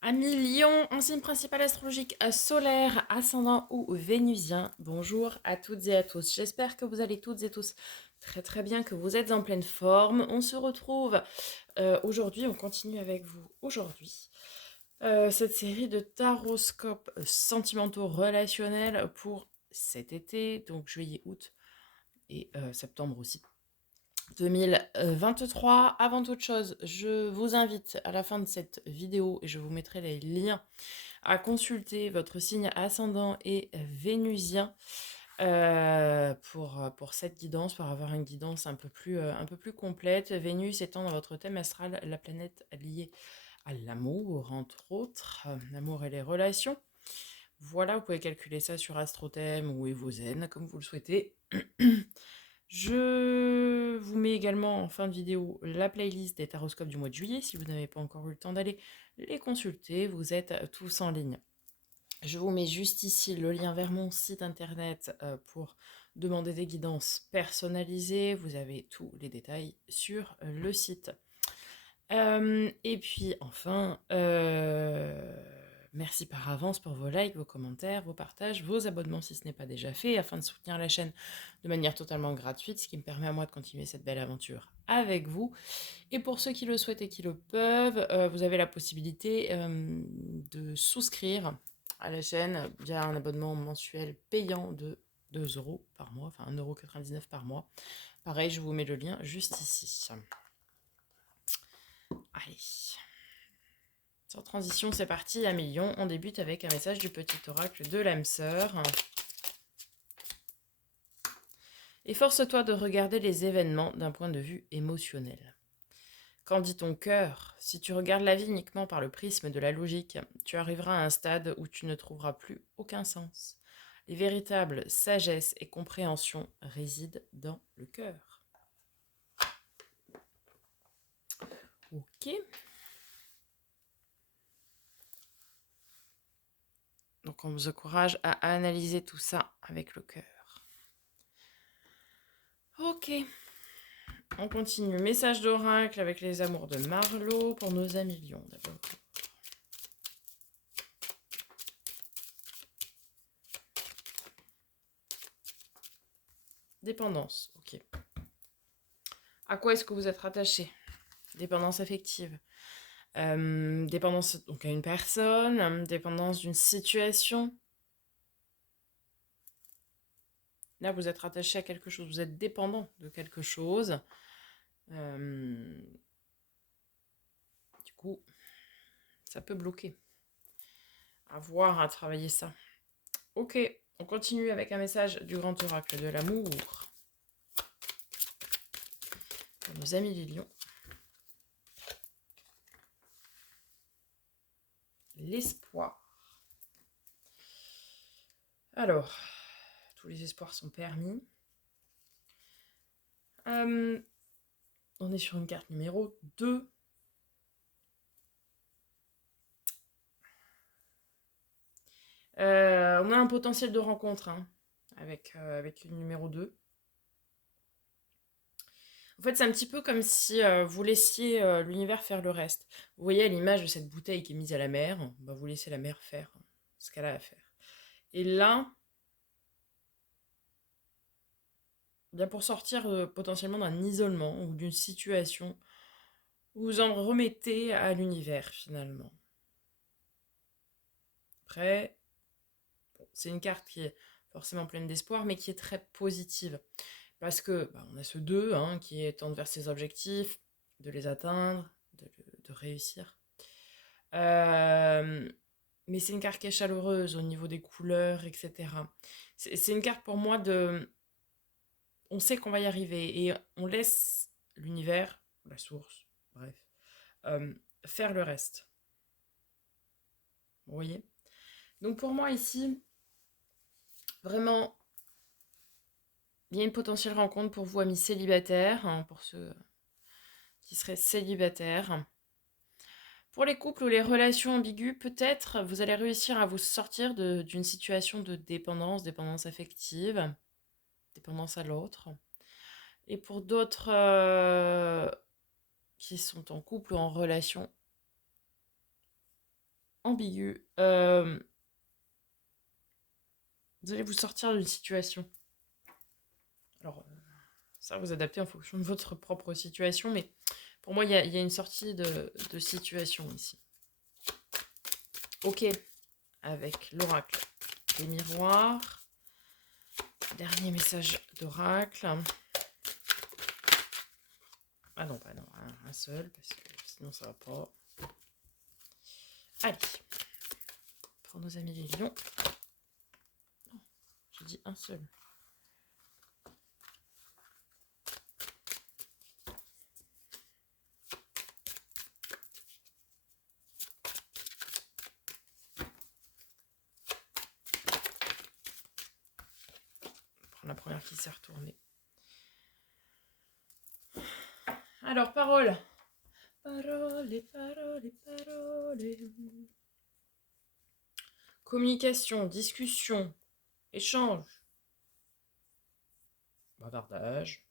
Amis Lion, en signe principal astrologique solaire, ascendant ou vénusien, bonjour à toutes et à tous. J'espère que vous allez toutes et tous très très bien, que vous êtes en pleine forme. On se retrouve aujourd'hui, on continue avec vous aujourd'hui. Cette série de taroscopes sentimentaux relationnels pour cet été, donc juillet, août et septembre aussi. 2023. Avant toute chose, je vous invite à la fin de cette vidéo, et je vous mettrai les liens, à consulter votre signe ascendant et vénusien pour cette guidance, pour avoir une guidance un peu plus complète. Vénus étant dans votre thème astral la planète liée à l'amour, entre autres, l'amour et les relations. Voilà, vous pouvez calculer ça sur AstroThème ou Evozen, comme vous le souhaitez. Je vous mets également en fin de vidéo la playlist des taroscopes du mois de juillet. Si vous n'avez pas encore eu le temps d'aller les consulter, vous êtes tous en ligne. Je vous mets juste ici le lien vers mon site internet pour demander des guidances personnalisées. Vous avez tous les détails sur le site. Et puis enfin, merci par avance pour vos likes, vos commentaires, vos partages, vos abonnements si ce n'est pas déjà fait, afin de soutenir la chaîne de manière totalement gratuite, ce qui me permet à moi de continuer cette belle aventure avec vous. Et pour ceux qui le souhaitent et qui le peuvent, vous avez la possibilité de souscrire à la chaîne via un abonnement mensuel payant de 2 euros par mois, enfin 1,99 € par mois. Pareil, je vous mets le lien juste ici. Allez. Sans transition, c'est parti, à million. On débute avec un message du petit oracle de l'âme sœur. Efforce-toi de regarder les événements d'un point de vue émotionnel. Qu'en dit ton cœur? Si tu regardes la vie uniquement par le prisme de la logique, tu arriveras à un stade où tu ne trouveras plus aucun sens. Les véritables sagesse et compréhension résident dans le cœur. Ok. Donc on vous encourage à analyser tout ça avec le cœur. Ok. On continue. Message d'oracle avec les amours de Marlowe pour nos amis Lions d'abord. Dépendance. Ok. À quoi est-ce que vous êtes rattaché? Dépendance affective. Dépendance donc à une personne, dépendance d'une situation. Là, vous êtes rattaché à quelque chose, vous êtes dépendant de quelque chose. Du coup, ça peut bloquer. À voir, à travailler ça. Ok, on continue avec un message du grand oracle de l'amour. Pour nos amis les lions. L'espoir. Alors, tous les espoirs sont permis. On est sur une carte numéro 2. On a un potentiel de rencontre avec le numéro 2. En fait, c'est un petit peu comme si vous laissiez l'univers faire le reste. Vous voyez à l'image de cette bouteille qui est mise à la mer, bah, vous laissez la mer faire ce qu'elle a à faire. Et là, bien pour sortir potentiellement d'un isolement ou d'une situation, vous vous en remettez à l'univers finalement. Après, c'est une carte qui est forcément pleine d'espoir, mais qui est très positive. Parce que on a ce 2 qui tend vers ses objectifs, de les atteindre, de réussir. Mais c'est une carte qui est chaleureuse au niveau des couleurs, etc. C'est une carte pour moi de... On sait qu'on va y arriver et on laisse l'univers, la source, bref, faire le reste. Vous voyez? Donc pour moi ici, vraiment, il y a une potentielle rencontre pour vous, amis célibataires, pour ceux qui seraient célibataires. Pour les couples ou les relations ambiguës, peut-être vous allez réussir à vous sortir d'une situation de dépendance affective, dépendance à l'autre. Et pour d'autres qui sont en couple ou en relation, ambigu. Vous allez vous sortir d'une situation. Alors, ça vous adapter en fonction de votre propre situation, mais pour moi, il y a une sortie de situation ici. Ok, avec l'oracle des miroirs. Dernier message d'oracle. Ah non, pas non, un seul, parce que sinon ça va pas. Allez, pour nos amis les lions. Non, j'ai dit un seul. La première qui s'est retournée. Alors, parole. Parole, parole, parole. Communication, discussion, échange, bavardage.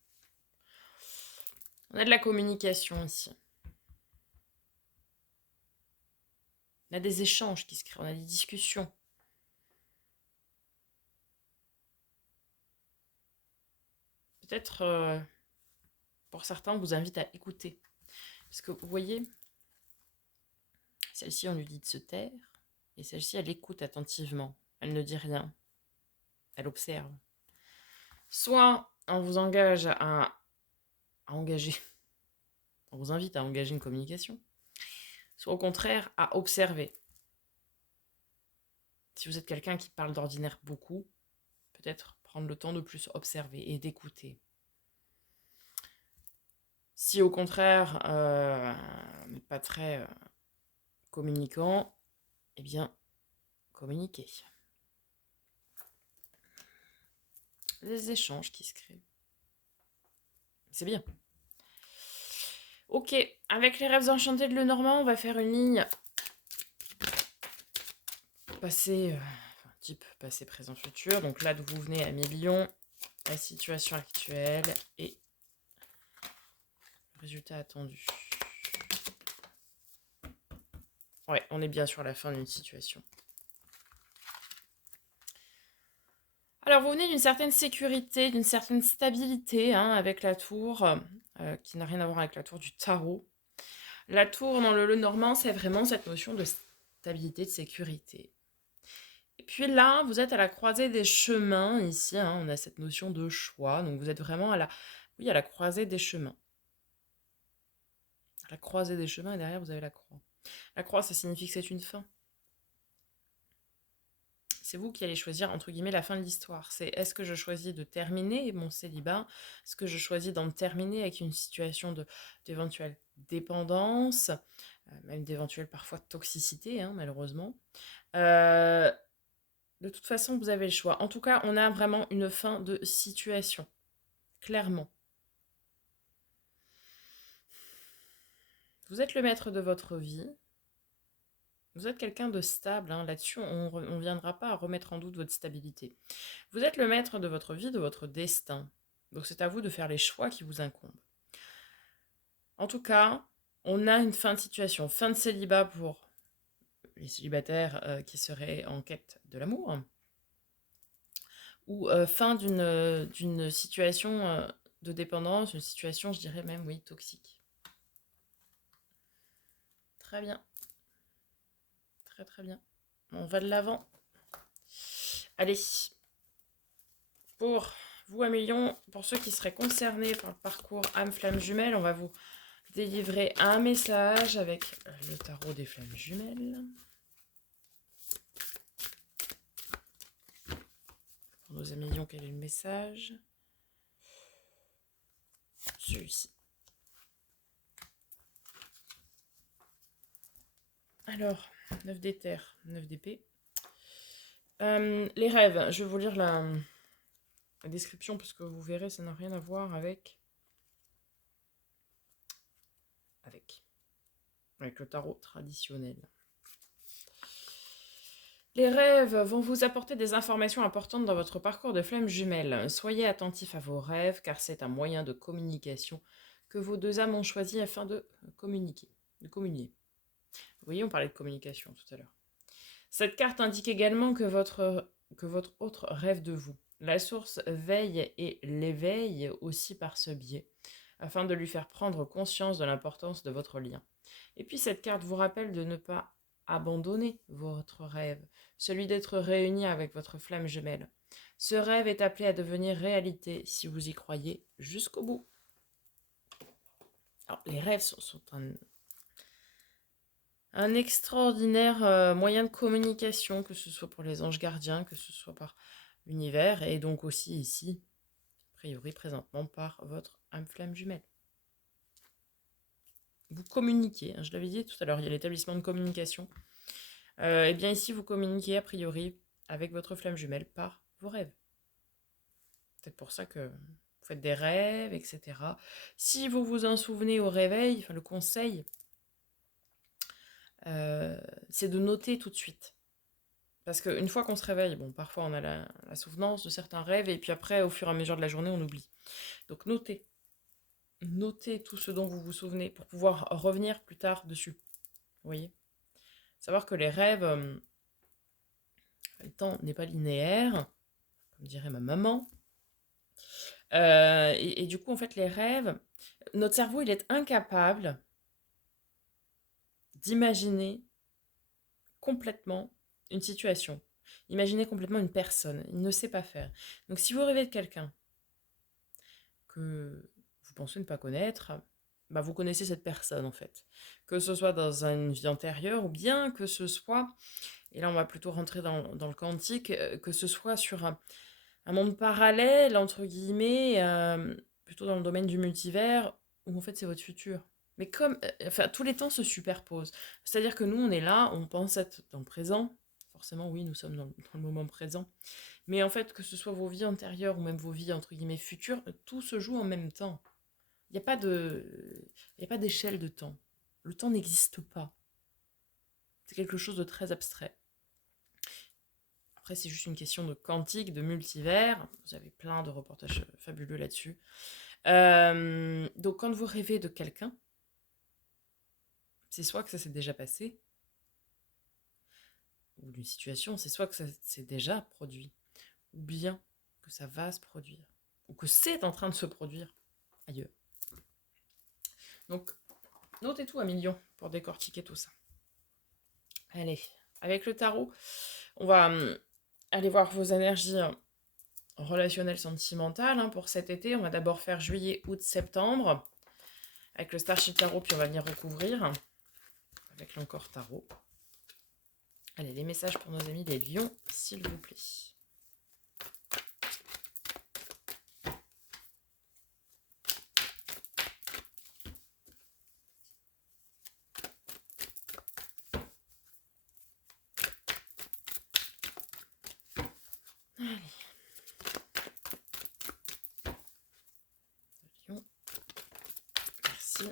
On a de la communication ici. On a des échanges qui se créent, on a des discussions. Peut-être, pour certains, on vous invite à écouter. Parce que vous voyez, celle-ci, on lui dit de se taire. Et celle-ci, elle écoute attentivement. Elle ne dit rien. Elle observe. Soit on vous engage à engager. On vous invite à engager une communication. Soit au contraire, à observer. Si vous êtes quelqu'un qui parle d'ordinaire beaucoup, peut-être prendre le temps de plus observer et d'écouter. Si au contraire, vous n'êtes pas très communicant, eh bien, communiquez. Des échanges qui se créent. C'est bien. Ok, avec les rêves enchantés de Lenormand, on va faire une ligne passé, type passé, présent, futur. Donc là, d'où vous venez à Million, la situation actuelle et le résultat attendu. Ouais, on est bien sur la fin d'une situation. Alors, vous venez d'une certaine sécurité, d'une certaine stabilité, hein, avec la tour, qui n'a rien à voir avec la tour du tarot. La tour dans le Lenormand, c'est vraiment cette notion de stabilité, de sécurité. Et puis là, vous êtes à la croisée des chemins, ici, hein, on a cette notion de choix, donc vous êtes vraiment à la croisée des chemins. À la croisée des chemins, et derrière, vous avez la croix. La croix, ça signifie que c'est une fin. C'est vous qui allez choisir, entre guillemets, la fin de l'histoire. C'est est-ce que je choisis de terminer mon célibat? Est-ce que je choisis d'en terminer avec une situation d'éventuelle dépendance, même d'éventuelle parfois toxicité, hein, malheureusement. De toute façon, vous avez le choix. En tout cas, on a vraiment une fin de situation, clairement. Vous êtes le maître de votre vie. Vous êtes quelqu'un de stable, hein. Là-dessus, on ne viendra pas à remettre en doute votre stabilité. Vous êtes le maître de votre vie, de votre destin. Donc c'est à vous de faire les choix qui vous incombent. En tout cas, on a une fin de situation, fin de célibat pour les célibataires qui seraient en quête de l'amour, ou fin d'une situation de dépendance, une situation, je dirais même, oui, toxique. Très bien. Très très bien. On va de l'avant. Allez. Pour vous, Amélion, pour ceux qui seraient concernés par le parcours âme flamme jumelle, on va vous délivrer un message avec le tarot des flammes jumelles. Pour nos Amélions, quel est le message? Celui-ci. Alors, 9 d'éther, 9 d'épée. Les rêves, je vais vous lire la description parce que vous verrez, ça n'a rien à voir avec le tarot traditionnel. Les rêves vont vous apporter des informations importantes dans votre parcours de flamme jumelle. Soyez attentifs à vos rêves car c'est un moyen de communication que vos deux âmes ont choisi afin de communiquer, de communier. Vous voyez, on parlait de communication tout à l'heure. Cette carte indique également que votre autre rêve de vous. La source veille et l'éveille aussi par ce biais, afin de lui faire prendre conscience de l'importance de votre lien. Et puis cette carte vous rappelle de ne pas abandonner votre rêve, celui d'être réuni avec votre flamme jumelle. Ce rêve est appelé à devenir réalité si vous y croyez jusqu'au bout. Alors, les rêves sont un extraordinaire moyen de communication, que ce soit pour les anges gardiens, que ce soit par l'univers, et donc aussi ici, a priori présentement, par votre âme flamme jumelle. Vous communiquez, hein, je l'avais dit tout à l'heure, il y a l'établissement de communication. Et bien ici, vous communiquez a priori avec votre flamme jumelle par vos rêves. Peut-être pour ça que vous faites des rêves, etc. Si vous vous en souvenez au réveil, enfin le conseil, c'est de noter tout de suite. Parce qu'une fois qu'on se réveille, bon, parfois on a la souvenance de certains rêves, et puis après, au fur et à mesure de la journée, on oublie. Donc notez. Notez tout ce dont vous vous souvenez pour pouvoir revenir plus tard dessus. Vous voyez? Savoir que les rêves, le temps n'est pas linéaire, comme dirait ma maman. Et du coup, en fait, les rêves, notre cerveau, il est incapable d'imaginer complètement une situation. Imaginer complètement une personne. Il ne sait pas faire. Donc si vous rêvez de quelqu'un que vous pensez ne pas connaître, bah vous connaissez cette personne en fait. Que ce soit dans une vie antérieure ou bien que ce soit, et là on va plutôt rentrer dans le quantique, que ce soit sur un monde parallèle, entre guillemets, plutôt dans le domaine du multivers, où en fait c'est votre futur. Mais comme, enfin, tous les temps se superposent. C'est-à-dire que nous, on est là, on pense être dans le présent. Forcément, oui, nous sommes dans le moment présent. Mais en fait, que ce soit vos vies antérieures ou même vos vies, entre guillemets, futures, tout se joue en même temps. Il n'y a pas il y a pas d'échelle de temps. Le temps n'existe pas. C'est quelque chose de très abstrait. Après, c'est juste une question de quantique, de multivers. Vous avez plein de reportages fabuleux là-dessus. Donc, quand vous rêvez de quelqu'un, c'est soit que ça s'est déjà passé, ou d'une situation, c'est soit que ça s'est déjà produit, ou bien que ça va se produire, ou que c'est en train de se produire ailleurs. Donc, notez tout à million pour décortiquer tout ça. Allez, avec le tarot, on va aller voir vos énergies relationnelles, sentimentales pour cet été. On va d'abord faire juillet, août, septembre avec le Starship Tarot, puis on va venir recouvrir avec l'encore tarot. Allez, les messages pour nos amis des lions, s'il vous plaît. Allez. Lion. Merci.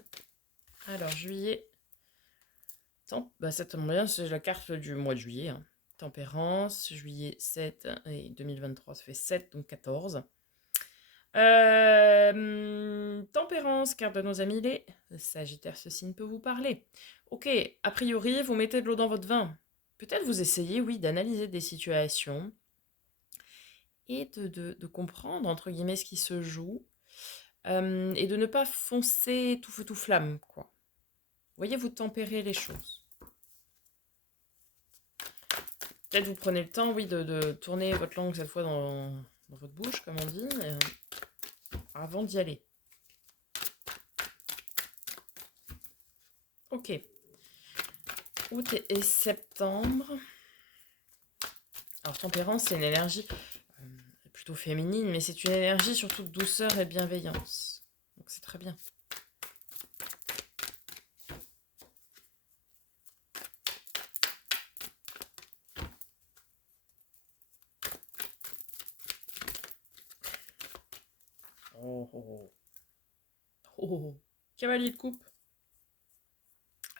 Alors, juillet. Ça tombe bien, c'est la carte du mois de juillet. Tempérance, juillet 7 et 2023, ça fait 7, donc 14. Tempérance, carte de nos amis les Sagittaires, ce signe peut vous parler. Ok, a priori, vous mettez de l'eau dans votre vin. Peut-être vous essayez, oui, d'analyser des situations et de comprendre, entre guillemets, ce qui se joue, et de ne pas foncer tout feu tout flamme, quoi. Voyez, vous tempérez les choses. Peut-être vous prenez le temps, oui, de tourner votre langue cette fois dans votre bouche, comme on dit, avant d'y aller. Ok. Août et septembre. Alors, tempérance, c'est une énergie plutôt féminine, mais c'est une énergie surtout de douceur et bienveillance. Donc, c'est très bien. Oh, oh, oh. Oh, oh. Cavalier de coupe.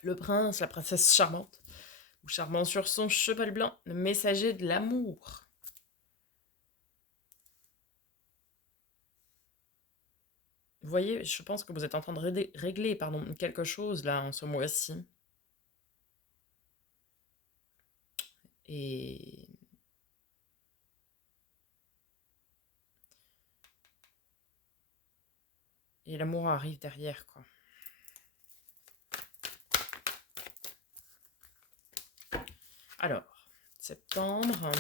Le prince, la princesse charmante. Ou charmant sur son cheval blanc, le messager de l'amour. Vous voyez, je pense que vous êtes en train de régler quelque chose là en ce mois-ci. Et l'amour arrive derrière, quoi. Alors, septembre.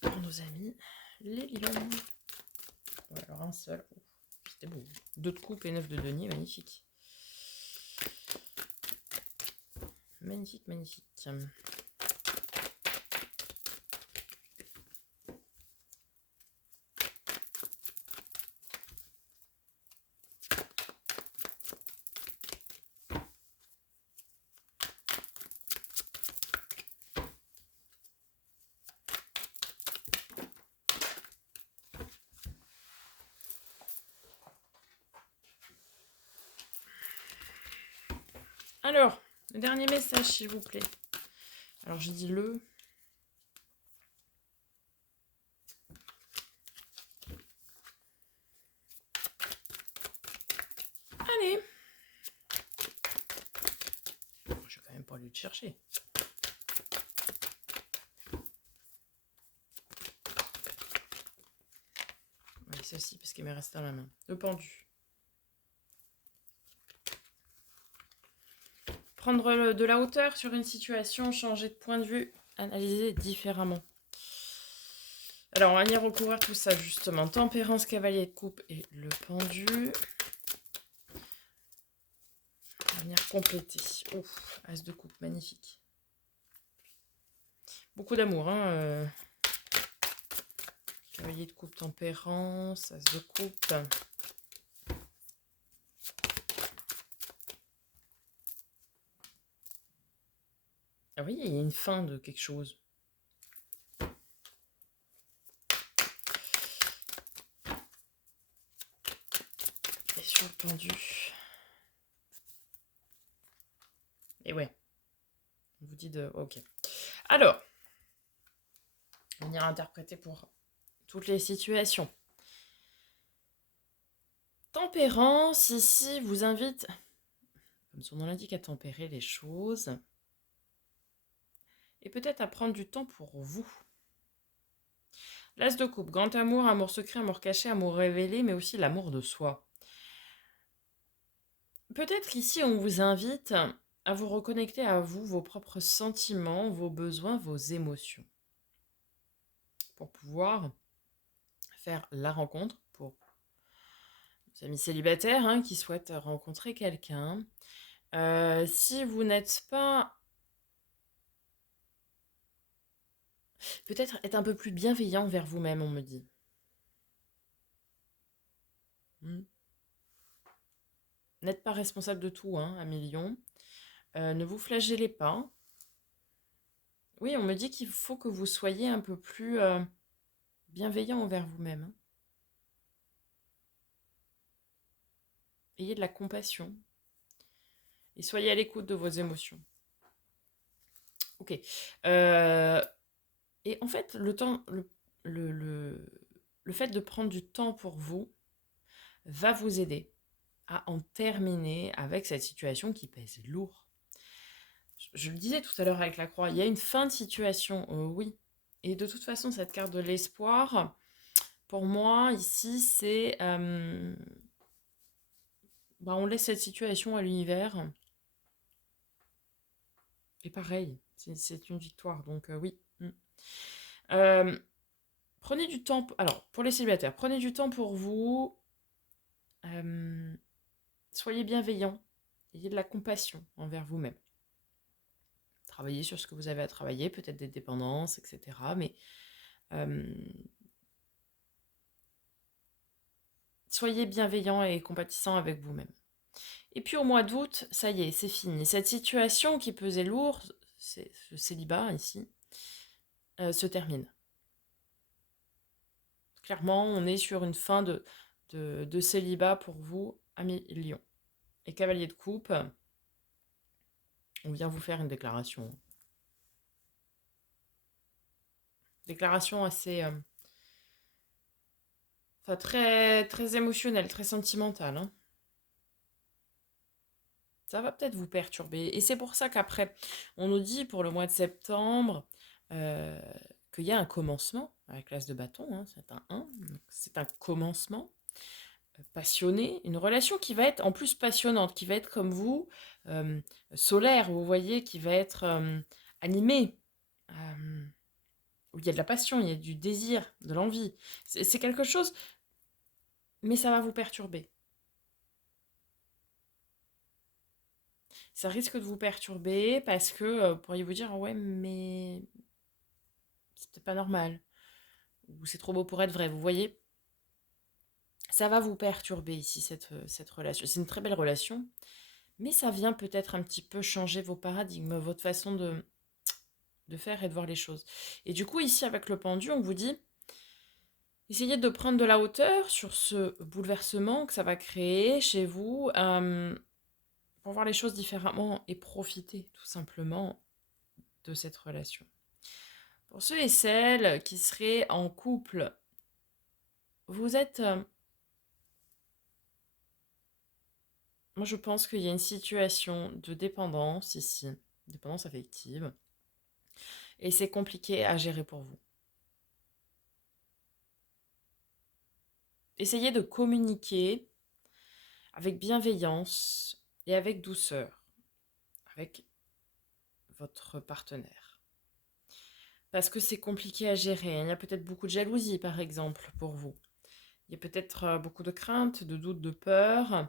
Pour nos amis, les lions. Ouais, alors un seul. Ouf, c'était beau. 2 de coupe et 9 de denier, magnifique. Magnifique, magnifique. Alors, le dernier message, s'il vous plaît. Alors, j'ai dit le. Allez. Je vais quand même pas aller le chercher. Oui, ceci, parce qu'il m'est resté dans la main. Le pendu. Prendre de la hauteur sur une situation, changer de point de vue, analyser différemment. Alors, on va venir recouvrir tout ça, justement. Tempérance, cavalier de coupe et le pendu. On va venir compléter. Ouf, as de coupe, magnifique. Beaucoup d'amour, hein. Cavalier de coupe, tempérance, as de coupe. Ah oui, il y a une fin de quelque chose. Et sur le pendu. Et ouais. On vous dit de... Ok. Alors. On va venir interpréter pour toutes les situations. Tempérance, ici, vous invite, comme son nom l'indique, à tempérer les choses. Et peut-être à prendre du temps pour vous. L'as de coupe, grand amour, amour secret, amour caché, amour révélé, mais aussi l'amour de soi. Peut-être ici, on vous invite à vous reconnecter à vous, vos propres sentiments, vos besoins, vos émotions. Pour pouvoir faire la rencontre pour nos amis célibataires qui souhaitent rencontrer quelqu'un. Si vous n'êtes pas... Peut-être être un peu plus bienveillant vers vous-même, on me dit. N'êtes pas responsable de tout, amis lions. Ne vous flagellez pas. Oui, on me dit qu'il faut que vous soyez un peu plus bienveillant envers vous-même. Ayez de la compassion. Et soyez à l'écoute de vos émotions. Ok. Et en fait, le temps, le fait de prendre du temps pour vous va vous aider à en terminer avec cette situation qui pèse lourd. Je le disais tout à l'heure avec la croix, il y a une fin de situation, oui. Et de toute façon, cette carte de l'espoir, pour moi, ici, c'est... on laisse cette situation à l'univers. Et pareil, c'est une victoire, donc oui. Prenez du temps... Alors, pour les célibataires, prenez du temps pour vous. Soyez bienveillants. Ayez de la compassion envers vous-même. Travaillez sur ce que vous avez à travailler, peut-être des dépendances, etc. Mais soyez bienveillants et compatissants avec vous-même. Et puis au mois d'août, ça y est, c'est fini. Cette situation qui pesait lourd, c'est ce célibat ici, se termine. Clairement, on est sur une fin de célibat pour vous, amis lions. Et cavalier de coupe, on vient vous faire une déclaration. Déclaration assez Enfin, très, très émotionnel, très sentimental, hein. Ça va peut-être vous perturber. Et c'est pour ça qu'après, on nous dit pour le mois de septembre euh, qu'il y a un commencement avec l'as de bâton, hein, c'est un 1, donc c'est un commencement passionné, une relation qui va être en plus passionnante, qui va être comme vous, euh, solaire, vous voyez, qui va être animée, euh, où il y a de la passion, il y a du désir, de l'envie. C'est quelque chose, mais ça va vous perturber. Ça risque de vous perturber parce que vous pourriez vous dire ah ouais mais c'est peut-être pas normal ou c'est trop beau pour être vrai, vous voyez. Ça va vous perturber ici cette relation. C'est une très belle relation, mais ça vient peut-être un petit peu changer vos paradigmes, votre façon de faire et de voir les choses. Et du coup ici avec le pendu on vous dit essayez de prendre de la hauteur sur ce bouleversement que ça va créer chez vous pour voir les choses différemment et profiter tout simplement de cette relation. Pour ceux et celles qui seraient en couple, vous êtes... moi, je pense qu'il y a une situation de dépendance ici, dépendance affective, et c'est compliqué à gérer pour vous. Essayez de communiquer avec bienveillance et avec douceur avec votre partenaire. Parce que c'est compliqué à gérer. Il y a peut-être beaucoup de jalousie, par exemple, pour vous. Il y a peut-être beaucoup de crainte, de doute, de peur.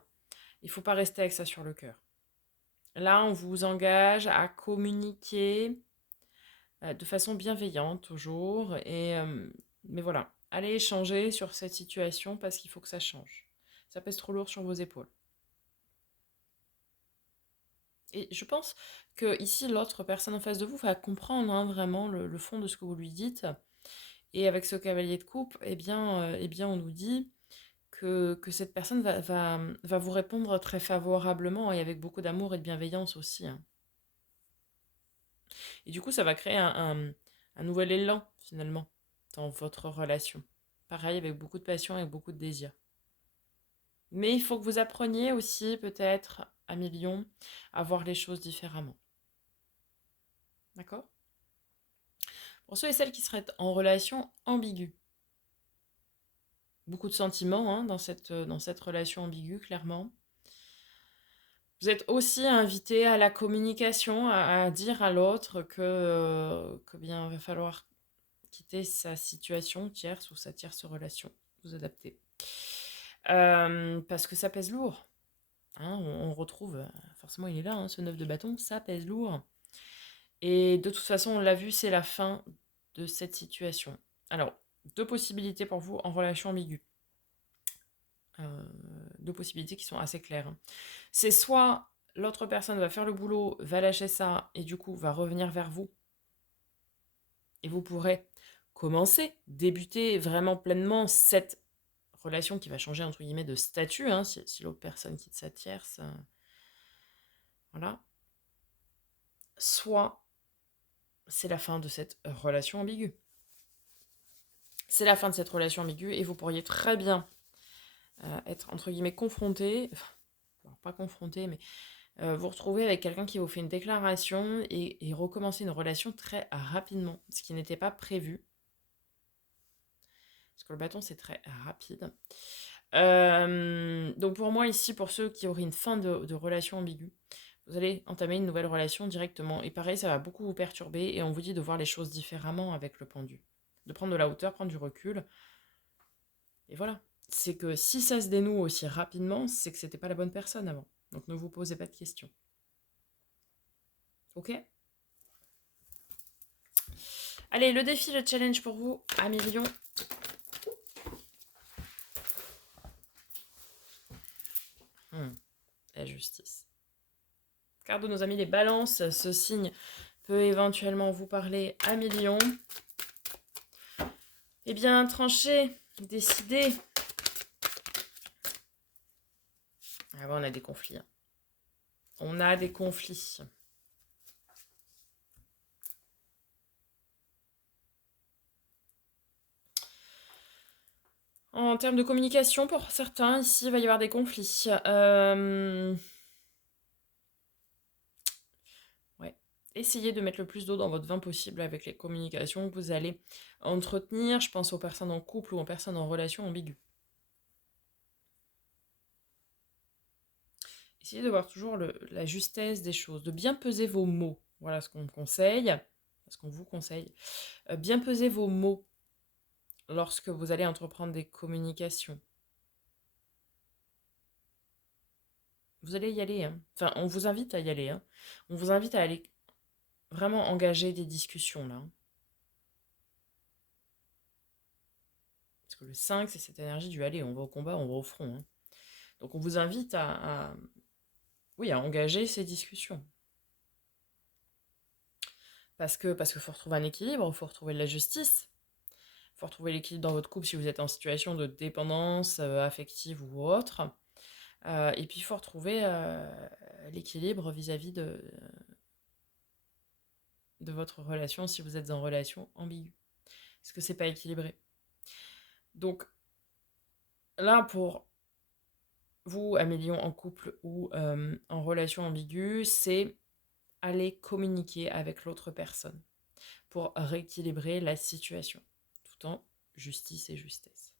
Il ne faut pas rester avec ça sur le cœur. Là, on vous engage à communiquer de façon bienveillante toujours. Mais voilà, allez échanger sur cette situation parce qu'il faut que ça change. Ça pèse trop lourd sur vos épaules. Et je pense que ici, l'autre personne en face de vous va comprendre hein, vraiment le fond de ce que vous lui dites. Et avec ce cavalier de coupe, eh bien, on nous dit que cette personne va vous répondre très favorablement et avec beaucoup d'amour et de bienveillance aussi, hein. Et du coup, ça va créer un nouvel élan, finalement, dans votre relation. Pareil, avec beaucoup de passion et beaucoup de désir. Mais il faut que vous appreniez aussi, peut-être, à millions, à voir les choses différemment. D'accord? Pour ceux et celles qui seraient en relation ambiguë. Beaucoup de sentiments hein, dans cette relation ambiguë, clairement. Vous êtes aussi invité à la communication, à dire à l'autre que bien, va falloir quitter sa situation tierce ou sa tierce relation, vous adapter. Parce que ça pèse lourd. Hein, on retrouve, forcément il est là, hein, ce 9 de bâton, ça pèse lourd. Et de toute façon, on l'a vu, c'est la fin de cette situation. Alors, deux possibilités pour vous en relation ambiguë. Deux possibilités qui sont assez claires, hein. C'est soit l'autre personne va faire le boulot, va lâcher ça, et du coup va revenir vers vous, et vous pourrez commencer, débuter vraiment pleinement cette relation qui va changer entre guillemets de statut, hein, si l'autre personne quitte sa tierce. Voilà. Soit c'est la fin de cette relation ambiguë. C'est la fin de cette relation ambiguë et vous pourriez très bien être entre guillemets confronté, enfin, pas confronté, mais vous retrouver avec quelqu'un qui vous fait une déclaration et recommencer une relation très rapidement, ce qui n'était pas prévu. Parce que le bâton, c'est très rapide. Donc pour moi, ici, pour ceux qui auraient une fin de relation ambiguë, vous allez entamer une nouvelle relation directement. Et pareil, ça va beaucoup vous perturber et on vous dit de voir les choses différemment avec le pendu. De prendre de la hauteur, prendre du recul. Et voilà. C'est que si ça se dénoue aussi rapidement, c'est que c'était pas la bonne personne avant. Donc ne vous posez pas de questions. Ok? Allez, le défi, le challenge pour vous, à million. La justice. Car de nos amis les balances, ce signe peut éventuellement vous parler à million. Eh bien, trancher, décider. Ah bon, on a des conflits. Hein. On a des conflits. En termes de communication, pour certains, ici, il va y avoir des conflits. Ouais. Essayez de mettre le plus d'eau dans votre vin possible avec les communications que vous allez entretenir. Je pense aux personnes en couple ou aux personnes en relation ambiguë. Essayez de voir toujours la justesse des choses, de bien peser vos mots. Voilà ce qu'on conseille, ce qu'on vous conseille. Bien peser vos mots lorsque vous allez entreprendre des communications. Vous allez y aller, hein. Enfin, on vous invite à y aller, hein. On vous invite à aller vraiment engager des discussions, là, hein. Parce que le 5, c'est cette énergie du aller, on va au combat, on va au front, hein. Donc on vous invite oui, à engager ces discussions. Parce que faut retrouver un équilibre, il faut retrouver de la justice. Il faut retrouver l'équilibre dans votre couple si vous êtes en situation de dépendance affective ou autre. Et puis il faut retrouver l'équilibre vis-à-vis de votre relation si vous êtes en relation ambiguë. Est-ce que c'est pas équilibré? Donc là, pour vous, Amélion, en couple ou en relation ambiguë, c'est aller communiquer avec l'autre personne pour rééquilibrer la situation, tout en justice et justesse.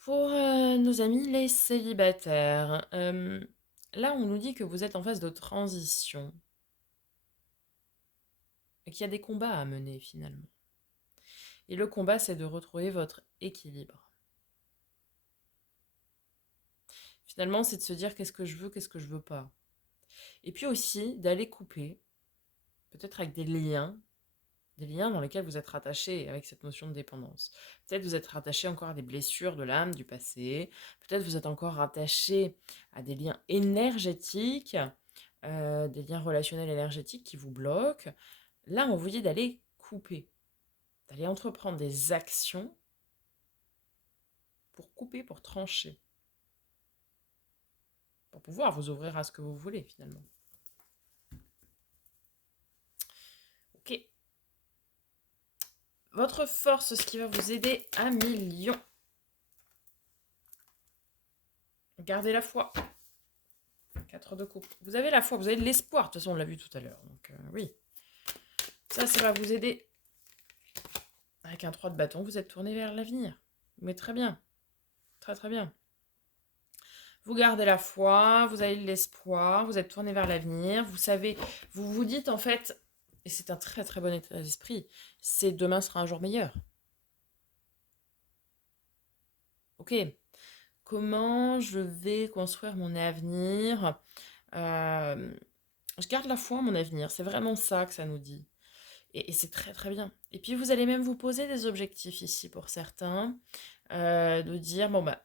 Pour nos amis les célibataires, là on nous dit que vous êtes en phase de transition et qu'il y a des combats à mener finalement. Et le combat, c'est de retrouver votre équilibre. Finalement, c'est de se dire qu'est-ce que je veux pas. Et puis aussi d'aller couper, peut-être avec des liens dans lesquels vous êtes rattaché avec cette notion de dépendance. Peut-être vous êtes rattaché encore à des blessures de l'âme du passé, peut-être vous êtes encore rattaché à des liens énergétiques, des liens relationnels énergétiques qui vous bloquent. Là, on vous dit d'aller couper, d'aller entreprendre des actions pour couper, pour trancher, pour pouvoir vous ouvrir à ce que vous voulez finalement. Ok. Votre force, ce qui va vous aider à million. Gardez la foi. 4 de coupe. Vous avez la foi, vous avez de l'espoir. De toute façon, on l'a vu tout à l'heure. Donc, oui. Ça va vous aider. Avec un 3 de bâton, vous êtes tourné vers l'avenir. Mais très bien. Très, très bien. Vous gardez la foi, vous avez de l'espoir, vous êtes tourné vers l'avenir. Vous savez, vous vous dites en fait, et c'est un très, très bon état d'esprit, c'est demain sera un jour meilleur. Ok. Comment je vais construire mon avenir? Je garde la foi en mon avenir. C'est vraiment ça que ça nous dit. Et c'est très très bien. Et puis vous allez même vous poser des objectifs ici pour certains. De dire, bon bah,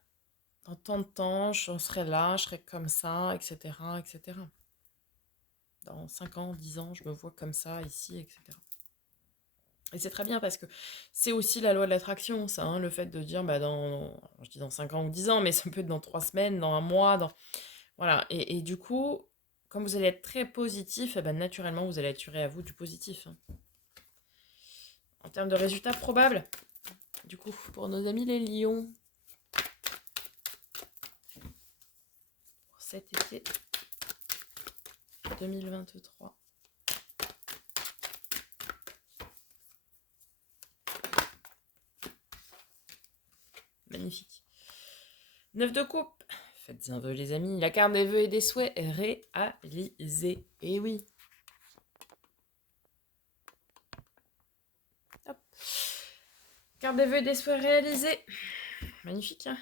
dans tant de temps, je serai là, je serai comme ça, etc. etc. Dans 5 ans, 10 ans, je me vois comme ça, ici, etc. Et c'est très bien parce que c'est aussi la loi de l'attraction, ça, hein, le fait de dire, bah, je dis dans 5 ans ou 10 ans, mais ça peut être dans 3 semaines, dans un mois, voilà. Et du coup, comme vous allez être très positif, eh ben, naturellement, vous allez attirer à vous du positif, hein. En termes de résultats probables, du coup, pour nos amis les lions, pour cet été 2023. Magnifique. 9 de coupe. Faites un vœu, les amis. La carte des vœux et des souhaits est réalisée. Et oui. Hop. Carte des vœux et des souhaits réalisée. Magnifique, hein.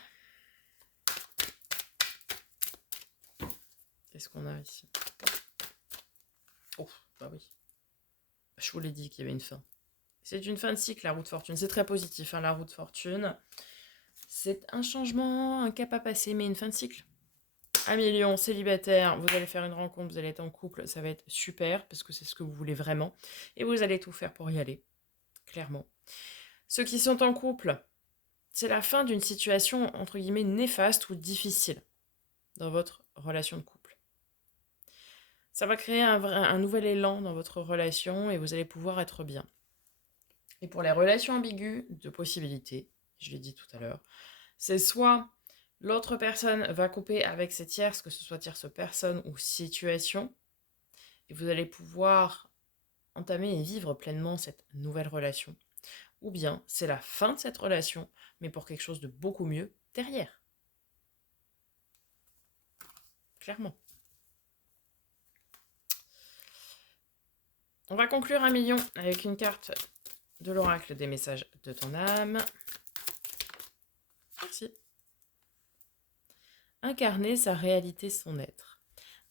Qu'est-ce qu'on a ici? Oh, bah oui. Je vous l'ai dit qu'il y avait une fin. C'est une fin de cycle, la roue de fortune. C'est très positif, hein, la roue de fortune. C'est un changement, un cap à passer, mais une fin de cycle. Amis Lion, célibataire, vous allez faire une rencontre, vous allez être en couple, ça va être super, parce que c'est ce que vous voulez vraiment. Et vous allez tout faire pour y aller, clairement. Ceux qui sont en couple, c'est la fin d'une situation, entre guillemets, néfaste ou difficile dans votre relation de couple. Ça va créer un nouvel élan dans votre relation et vous allez pouvoir être bien. Et pour les relations ambiguës, de possibilités, je l'ai dit tout à l'heure. C'est soit l'autre personne va couper avec ses tierces, que ce soit tierce personne ou situation, et vous allez pouvoir entamer et vivre pleinement cette nouvelle relation. Ou bien c'est la fin de cette relation, mais pour quelque chose de beaucoup mieux derrière. Clairement. On va conclure 1 million avec une carte de l'oracle des messages de ton âme. Merci. Incarner sa réalité, son être.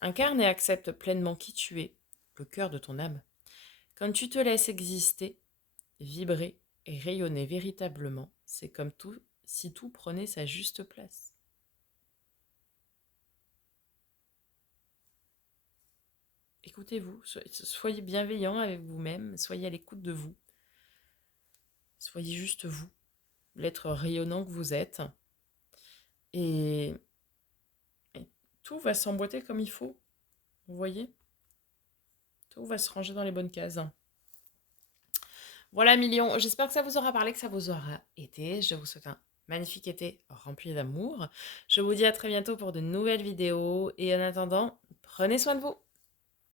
Incarne et accepte pleinement qui tu es, le cœur de ton âme. Quand tu te laisses exister, vibrer et rayonner véritablement, c'est comme tout si tout prenait sa juste place. Écoutez-vous, soyez bienveillant avec vous-même, soyez à l'écoute de vous. Soyez juste vous, l'être rayonnant que vous êtes. Et tout va s'emboîter comme il faut. Vous voyez? Tout va se ranger dans les bonnes cases. Voilà, millions. J'espère que ça vous aura parlé, que ça vous aura aidé. Je vous souhaite un magnifique été rempli d'amour. Je vous dis à très bientôt pour de nouvelles vidéos. Et en attendant, prenez soin de vous.